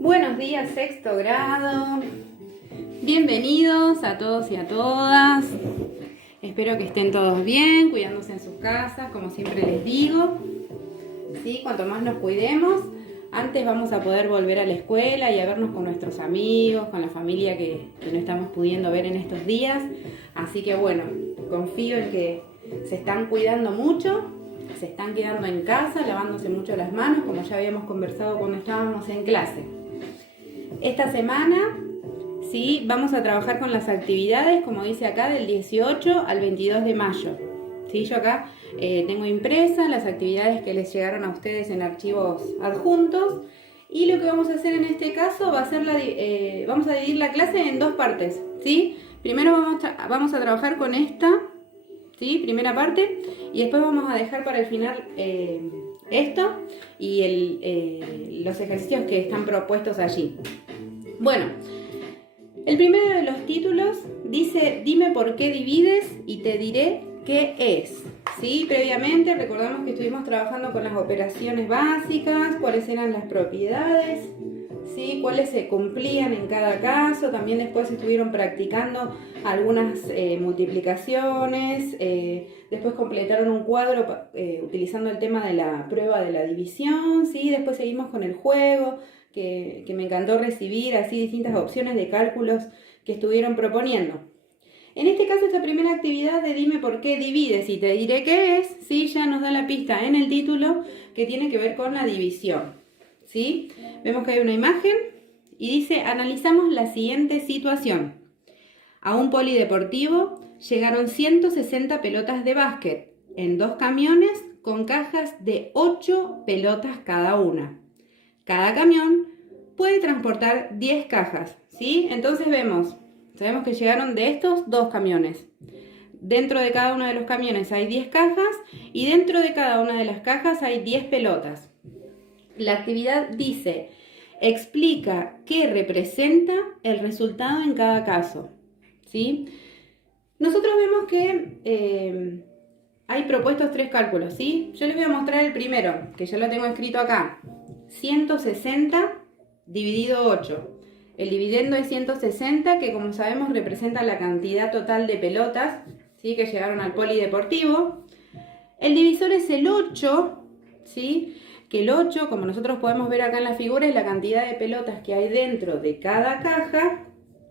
Buenos días, sexto grado. Bienvenidos a todos y a todas. Espero que estén todos bien, cuidándose en sus casas, como siempre les digo. ¿Sí? Cuanto más nos cuidemos, antes vamos a poder volver a la escuela y a vernos con nuestros amigos, con la familia que no estamos pudiendo ver en estos días. Así que bueno, confío en que se están cuidando mucho, se están quedando en casa, lavándose mucho las manos, como ya habíamos conversado cuando estábamos en clase. Esta semana, sí, vamos a trabajar con las actividades, como dice acá, del 18 al 22 de mayo. ¿Sí? Yo acá tengo impresas las actividades que les llegaron a ustedes en archivos adjuntos. Y lo que vamos a hacer en este caso va a ser vamos a dividir la clase en dos partes. ¿Sí? Primero vamos a trabajar con esta, ¿sí? Primera parte, y después vamos a dejar para el final esto y los ejercicios que están propuestos allí. Bueno, el primero de los títulos dice: dime por qué divides y te diré qué es. ¿Sí? Previamente recordamos que estuvimos trabajando con las operaciones básicas, cuáles eran las propiedades, ¿sí? Cuáles se cumplían en cada caso. También después estuvieron practicando algunas multiplicaciones, después completaron un cuadro utilizando el tema de la prueba de la división, ¿sí? Después seguimos con el juego, que me encantó recibir así distintas opciones de cálculos que estuvieron proponiendo. En este caso, esta primera actividad de dime por qué divides y te diré qué es, ¿sí? Ya nos da la pista en el título que tiene que ver con la división, ¿sí? Vemos que hay una imagen y dice: analizamos la siguiente situación. A un polideportivo llegaron 160 pelotas de básquet en 2 camiones con cajas de 8 pelotas cada una. Cada camión puede transportar 10 cajas, ¿sí? Entonces sabemos que llegaron de estos 2 camiones. Dentro de cada uno de los camiones hay 10 cajas y dentro de cada una de las cajas hay 10 pelotas. La actividad dice: explica qué representa el resultado en cada caso, ¿sí? Nosotros vemos que hay propuestos 3 cálculos, ¿sí? Yo les voy a mostrar el primero, que ya lo tengo escrito acá. 160 dividido 8. El dividendo es 160, que como sabemos representa la cantidad total de pelotas, ¿sí? Que llegaron al polideportivo. El divisor es el 8, ¿sí? Que el 8, como nosotros podemos ver acá en la figura, es la cantidad de pelotas que hay dentro de cada caja,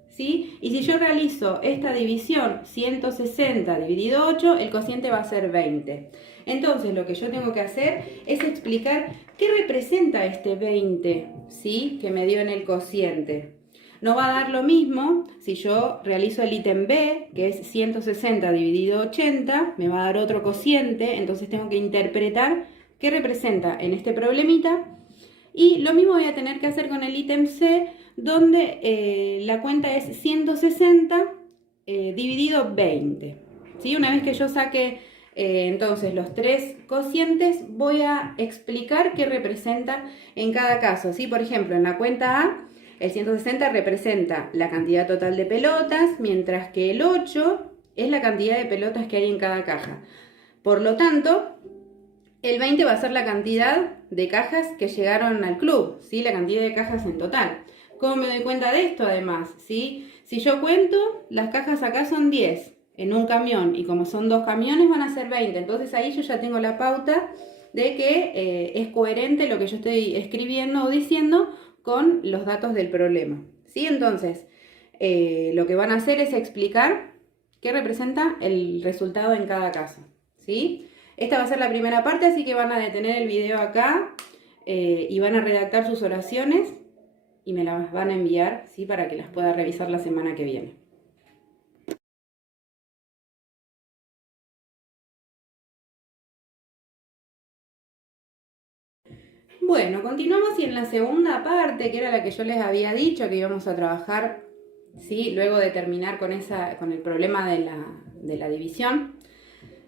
¿sí? Y si yo realizo esta división, 160 dividido 8, el cociente va a ser 20. Entonces lo que yo tengo que hacer es explicar qué representa este 20, ¿sí? Que me dio en el cociente. No va a dar lo mismo si yo realizo el ítem B, que es 160 dividido 80, me va a dar otro cociente, entonces tengo que interpretar qué representa en este problemita. Y lo mismo voy a tener que hacer con el ítem C, donde la cuenta es 160 dividido 20. ¿Sí? Una vez que yo saque entonces los 3 cocientes, voy a explicar qué representa en cada caso. ¿Sí? Por ejemplo, en la cuenta A, el 160 representa la cantidad total de pelotas, mientras que el 8 es la cantidad de pelotas que hay en cada caja. Por lo tanto, el 20 va a ser la cantidad de cajas que llegaron al club, ¿sí? La cantidad de cajas en total. ¿Cómo me doy cuenta de esto además? ¿Sí? Si yo cuento, las cajas acá son 10 en un camión y como son 2 camiones van a ser 20. Entonces ahí yo ya tengo la pauta de que es coherente lo que yo estoy escribiendo o diciendo con los datos del problema, ¿sí? Entonces, lo que van a hacer es explicar qué representa el resultado en cada caso, ¿sí? Esta va a ser la primera parte, así que van a detener el video acá y van a redactar sus oraciones y me las van a enviar, ¿sí? Para que las pueda revisar la semana que viene. Bueno, continuamos y en la segunda parte, que era la que yo les había dicho que íbamos a trabajar, ¿sí? Luego de terminar con el problema de la división,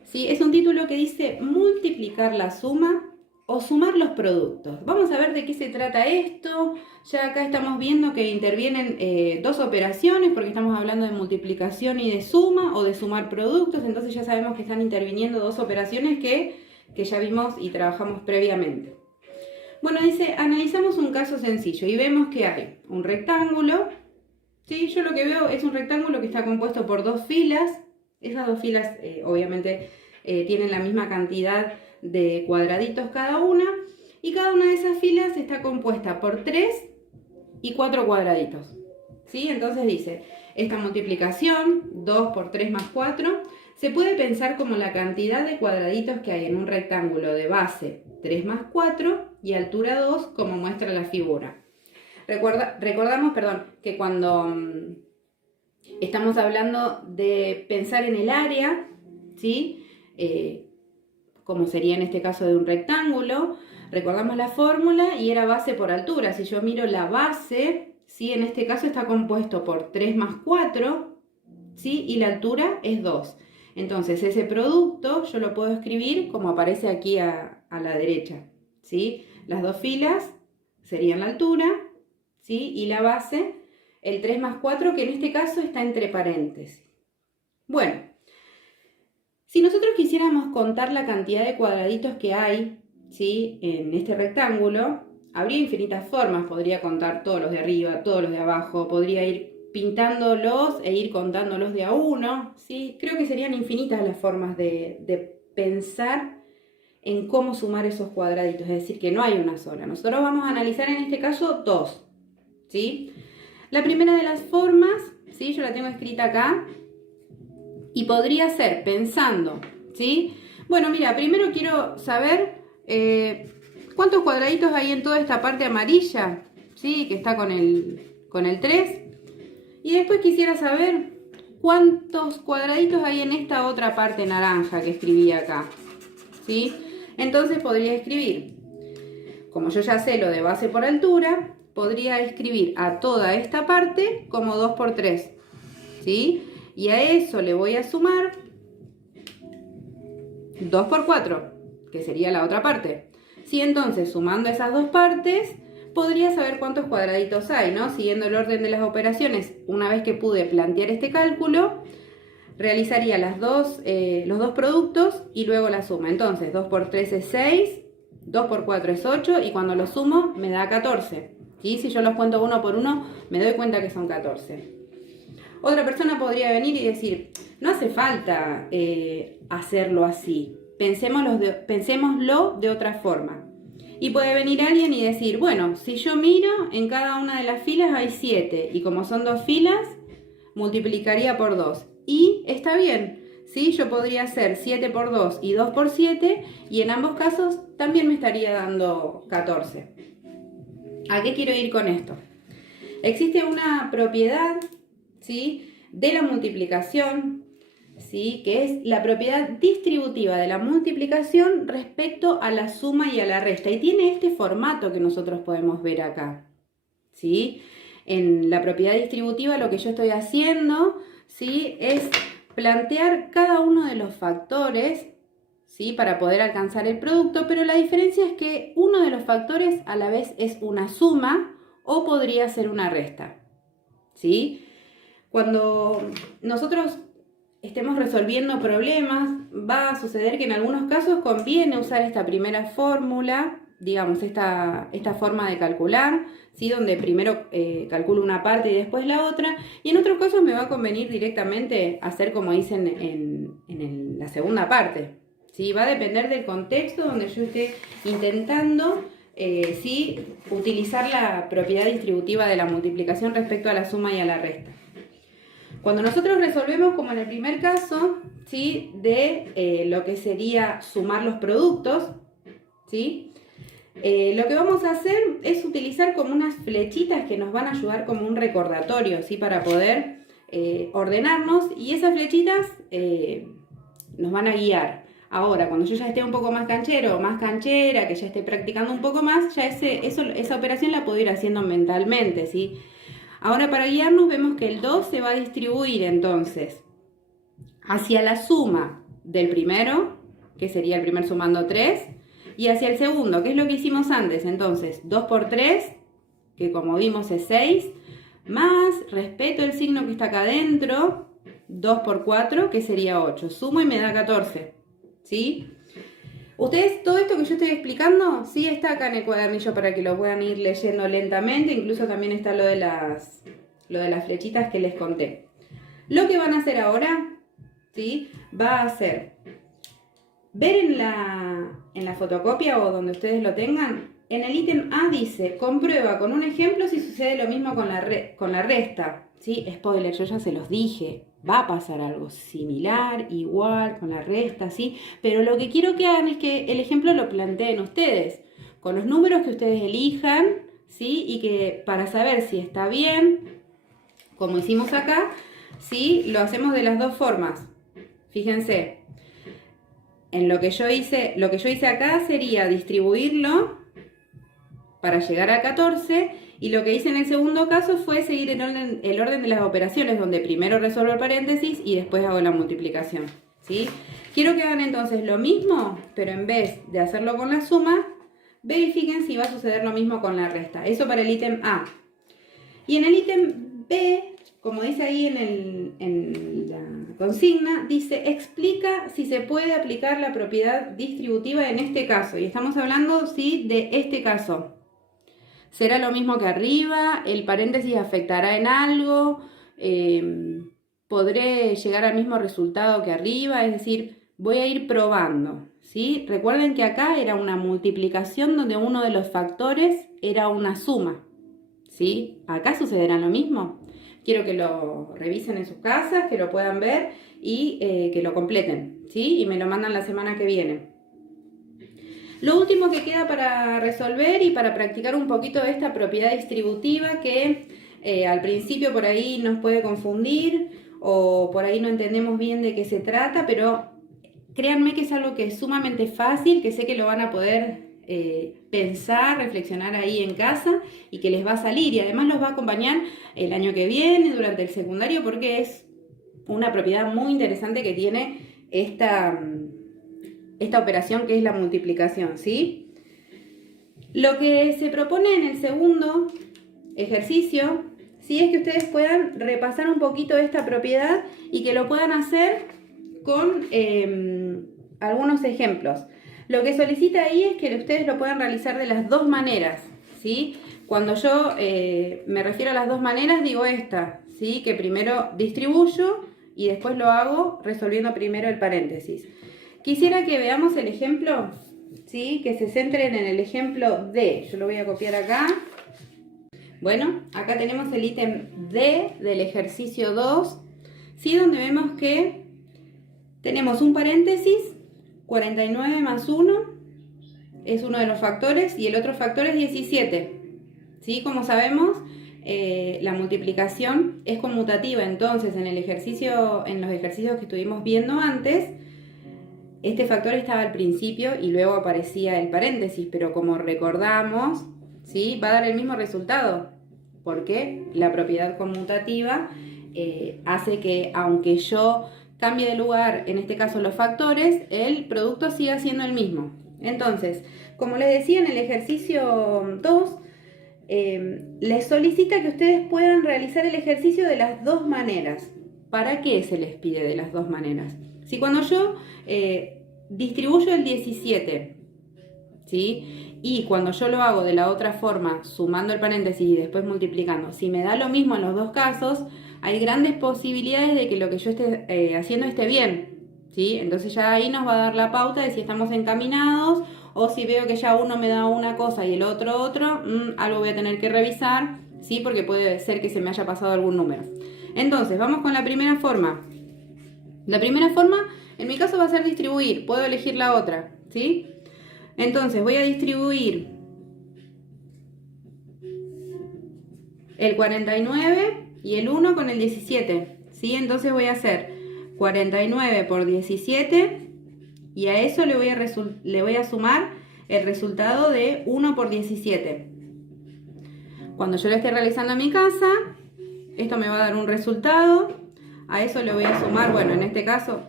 ¿sí? Es un título que dice multiplicar la suma o sumar los productos. Vamos a ver de qué se trata esto. Ya acá estamos viendo que intervienen 2 operaciones, porque estamos hablando de multiplicación y de suma o de sumar productos. Entonces ya sabemos que están interviniendo 2 operaciones que ya vimos y trabajamos previamente. Bueno, dice, analizamos un caso sencillo y vemos que hay un rectángulo, ¿sí? Yo lo que veo es un rectángulo que está compuesto por dos filas. Esas dos filas obviamente tienen la misma cantidad de cuadraditos cada una, y cada una de esas filas está compuesta por 3 y 4 cuadraditos, ¿sí? Entonces dice, esta multiplicación, 2 por 3 más 4, se puede pensar como la cantidad de cuadraditos que hay en un rectángulo de base 3 más 4 y altura 2, como muestra la figura. Recordamos, que cuando estamos hablando de pensar en el área, ¿sí? Como sería en este caso de un rectángulo, recordamos la fórmula y era base por altura. Si yo miro la base, ¿sí? En este caso está compuesto por 3 más 4, ¿sí? Y la altura es 2. Entonces ese producto yo lo puedo escribir como aparece aquí a la derecha, ¿sí? Las dos filas serían la altura, ¿sí? Y la base, el 3 más 4, que en este caso está entre paréntesis. Bueno, si nosotros quisiéramos contar la cantidad de cuadraditos que hay, ¿sí? En este rectángulo, habría infinitas formas. Podría contar todos los de arriba, todos los de abajo, podría ir pintándolos e ir contándolos de a uno, ¿sí? Creo que serían infinitas las formas de pensar en cómo sumar esos cuadraditos, es decir, que no hay una sola. Nosotros vamos a analizar en este caso dos, ¿sí? La primera de las formas, ¿sí? Yo la tengo escrita acá y podría ser pensando, ¿sí? Bueno, mira, primero quiero saber cuántos cuadraditos hay en toda esta parte amarilla, ¿sí? Que está con el 3. Y después quisiera saber cuántos cuadraditos hay en esta otra parte naranja que escribí acá, ¿sí? Entonces podría escribir, como yo ya sé lo de base por altura, podría escribir a toda esta parte como 2 por 3, ¿sí? Y a eso le voy a sumar 2 por 4, que sería la otra parte. ¿Sí? Entonces, sumando esas dos partes, podría saber cuántos cuadraditos hay, ¿no? Siguiendo el orden de las operaciones, una vez que pude plantear este cálculo, realizaría los dos productos y luego la suma. Entonces, 2 por 3 es 6, 2 por 4 es 8 y cuando los sumo me da 14. ¿Sí? Si yo los cuento uno por uno, me doy cuenta que son 14. Otra persona podría venir y decir, no hace falta hacerlo así, pensémoslo de otra forma. Y puede venir alguien y decir, bueno, si yo miro, en cada una de las filas hay 7 y como son dos filas, multiplicaría por 2. Y está bien, ¿sí? Yo podría hacer 7 por 2 y 2 por 7 y en ambos casos también me estaría dando 14. ¿A qué quiero ir con esto? Existe una propiedad, ¿sí? De la multiplicación, ¿sí? Que es la propiedad distributiva de la multiplicación respecto a la suma y a la resta. Y tiene este formato que nosotros podemos ver acá, ¿sí? En la propiedad distributiva lo que yo estoy haciendo, ¿sí? Es plantear cada uno de los factores, ¿sí? Para poder alcanzar el producto, pero la diferencia es que uno de los factores a la vez es una suma o podría ser una resta, ¿sí? Cuando nosotros estemos resolviendo problemas, va a suceder que en algunos casos conviene usar esta primera fórmula, digamos, esta forma de calcular, ¿sí? Donde primero calculo una parte y después la otra, y en otros casos me va a convenir directamente hacer como dicen en la segunda parte, ¿sí? Va a depender del contexto donde yo esté intentando ¿sí? utilizar la propiedad distributiva de la multiplicación respecto a la suma y a la resta. Cuando nosotros resolvemos, como en el primer caso, ¿sí? De lo que sería sumar los productos, ¿sí? Lo que vamos a hacer es utilizar como unas flechitas que nos van a ayudar como un recordatorio, ¿sí? Para poder ordenarnos, y esas flechitas nos van a guiar. Ahora, cuando yo ya esté un poco más canchero o más canchera, que ya esté practicando un poco más, ya esa operación la puedo ir haciendo mentalmente, ¿sí? Ahora, para guiarnos, vemos que el 2 se va a distribuir entonces hacia la suma del primero, que sería el primer sumando 3, y hacia el segundo, que es lo que hicimos antes. Entonces, 2 por 3, que como vimos es 6, más, respeto el signo que está acá adentro, 2 por 4, que sería 8. Sumo y me da 14, ¿sí? Ustedes, todo esto que yo estoy explicando, sí está acá en el cuadernillo para que lo puedan ir leyendo lentamente. Incluso también está lo de las flechitas que les conté. Lo que van a hacer ahora, ¿sí? Va a ser ver en la fotocopia o donde ustedes lo tengan. En el ítem A dice, comprueba con un ejemplo si sucede lo mismo con la resta. ¿Sí? Spoiler, yo ya se los dije. Va a pasar algo similar, igual, con la resta, ¿sí? Pero lo que quiero que hagan es que el ejemplo lo planteen ustedes, con los números que ustedes elijan, ¿sí? Y que para saber si está bien, como hicimos acá, ¿sí? Lo hacemos de las dos formas. Fíjense, en lo que yo hice acá sería distribuirlo para llegar a 14, y lo que hice en el segundo caso fue seguir el orden de las operaciones, donde primero resuelvo el paréntesis y después hago la multiplicación, ¿sí? Quiero que hagan entonces lo mismo, pero en vez de hacerlo con la suma, verifiquen si va a suceder lo mismo con la resta. Eso para el ítem A. Y en el ítem B, como dice ahí en la consigna, dice, explica si se puede aplicar la propiedad distributiva en este caso. Y estamos hablando, sí, de este caso. ¿Será lo mismo que arriba? ¿El paréntesis afectará en algo? ¿Podré llegar al mismo resultado que arriba? Es decir, voy a ir probando, ¿sí? Recuerden que acá era una multiplicación donde uno de los factores era una suma, ¿sí? Acá sucederá lo mismo. Quiero que lo revisen en sus casas, que lo puedan ver y que lo completen, ¿sí? Y me lo mandan la semana que viene. Lo último que queda para resolver y para practicar un poquito esta propiedad distributiva que al principio por ahí nos puede confundir o por ahí no entendemos bien de qué se trata, pero créanme que es algo que es sumamente fácil, que sé que lo van a poder pensar, reflexionar ahí en casa y que les va a salir, y además los va a acompañar el año que viene, durante el secundario, porque es una propiedad muy interesante que tiene esta operación, que es la multiplicación, ¿sí? Lo que se propone en el segundo ejercicio, ¿sí? Es que ustedes puedan repasar un poquito esta propiedad y que lo puedan hacer con algunos ejemplos. Lo que solicita ahí es que ustedes lo puedan realizar de las dos maneras, ¿sí? Cuando yo me refiero a las dos maneras, digo esta, ¿sí? Que primero distribuyo y después lo hago resolviendo primero el paréntesis. Quisiera que veamos el ejemplo, ¿sí? Que se centren en el ejemplo D. Yo lo voy a copiar acá. Bueno, acá tenemos el ítem D del ejercicio 2, ¿sí? Donde vemos que tenemos un paréntesis, 49 más 1 es uno de los factores y el otro factor es 17. ¿Sí? Como sabemos, la multiplicación es conmutativa, entonces en los ejercicios que estuvimos viendo antes, este factor estaba al principio y luego aparecía el paréntesis, pero como recordamos, ¿sí? Va a dar el mismo resultado, porque la propiedad conmutativa hace que, aunque yo cambie de lugar, en este caso los factores, el producto siga siendo el mismo. Entonces, como les decía en el ejercicio 2, les solicita que ustedes puedan realizar el ejercicio de las dos maneras. ¿Para qué se les pide de las dos maneras? Si cuando yo distribuyo el 17, ¿sí? Y cuando yo lo hago de la otra forma, sumando el paréntesis y después multiplicando, si me da lo mismo en los dos casos, hay grandes posibilidades de que lo que yo esté haciendo esté bien, ¿sí? Entonces ya ahí nos va a dar la pauta de si estamos encaminados, o si veo que ya uno me da una cosa y el otro algo voy a tener que revisar, ¿sí? Porque puede ser que se me haya pasado algún número. Entonces, vamos con la primera forma. La primera forma, en mi caso, va a ser distribuir. Puedo elegir la otra, ¿sí? Entonces, voy a distribuir el 49 y el 1 con el 17, ¿sí? Entonces voy a hacer 49 por 17 y a eso le voy a sumar el resultado de 1 por 17. Cuando yo lo esté realizando en mi casa, esto me va a dar un resultado. A eso le voy a sumar, bueno, en este caso,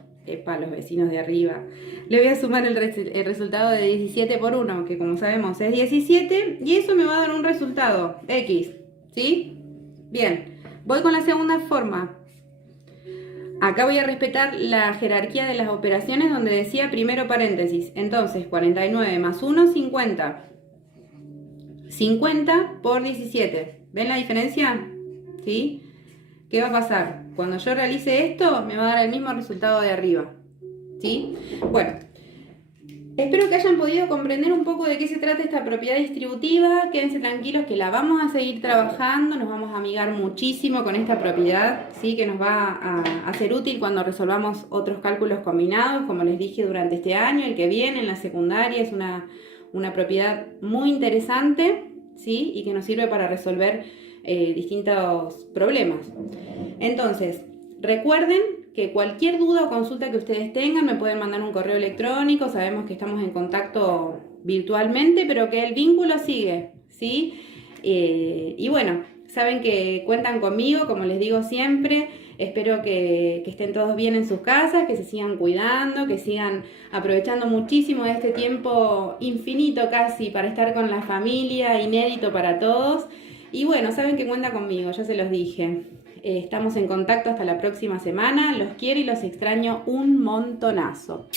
para los vecinos de arriba, le voy a sumar el resultado de 17 por 1, que como sabemos es 17, y eso me va a dar un resultado, X, ¿sí? Bien, voy con la segunda forma. Acá voy a respetar la jerarquía de las operaciones donde decía primero paréntesis. Entonces, 49 más 1, 50. 50 por 17. ¿Ven la diferencia? ¿Sí? ¿Qué va a pasar? Cuando yo realice esto, me va a dar el mismo resultado de arriba. ¿Sí? Bueno, espero que hayan podido comprender un poco de qué se trata esta propiedad distributiva. Quédense tranquilos que la vamos a seguir trabajando, nos vamos a amigar muchísimo con esta propiedad, ¿sí? Que nos va a ser útil cuando resolvamos otros cálculos combinados, como les dije durante este año, el que viene en la secundaria. Es una propiedad muy interesante, ¿sí? Y que nos sirve para resolver distintos problemas. Entonces, recuerden que cualquier duda o consulta que ustedes tengan me pueden mandar un correo electrónico. Sabemos que estamos en contacto virtualmente, pero que el vínculo sigue, ¿sí? Y bueno, saben que cuentan conmigo, como les digo siempre. Espero que estén todos bien en sus casas, que se sigan cuidando, que sigan aprovechando muchísimo de este tiempo infinito casi para estar con la familia, inédito para todos. Y bueno, saben que cuentan conmigo, ya se los dije. Estamos en contacto hasta la próxima semana. Los quiero y los extraño un montonazo.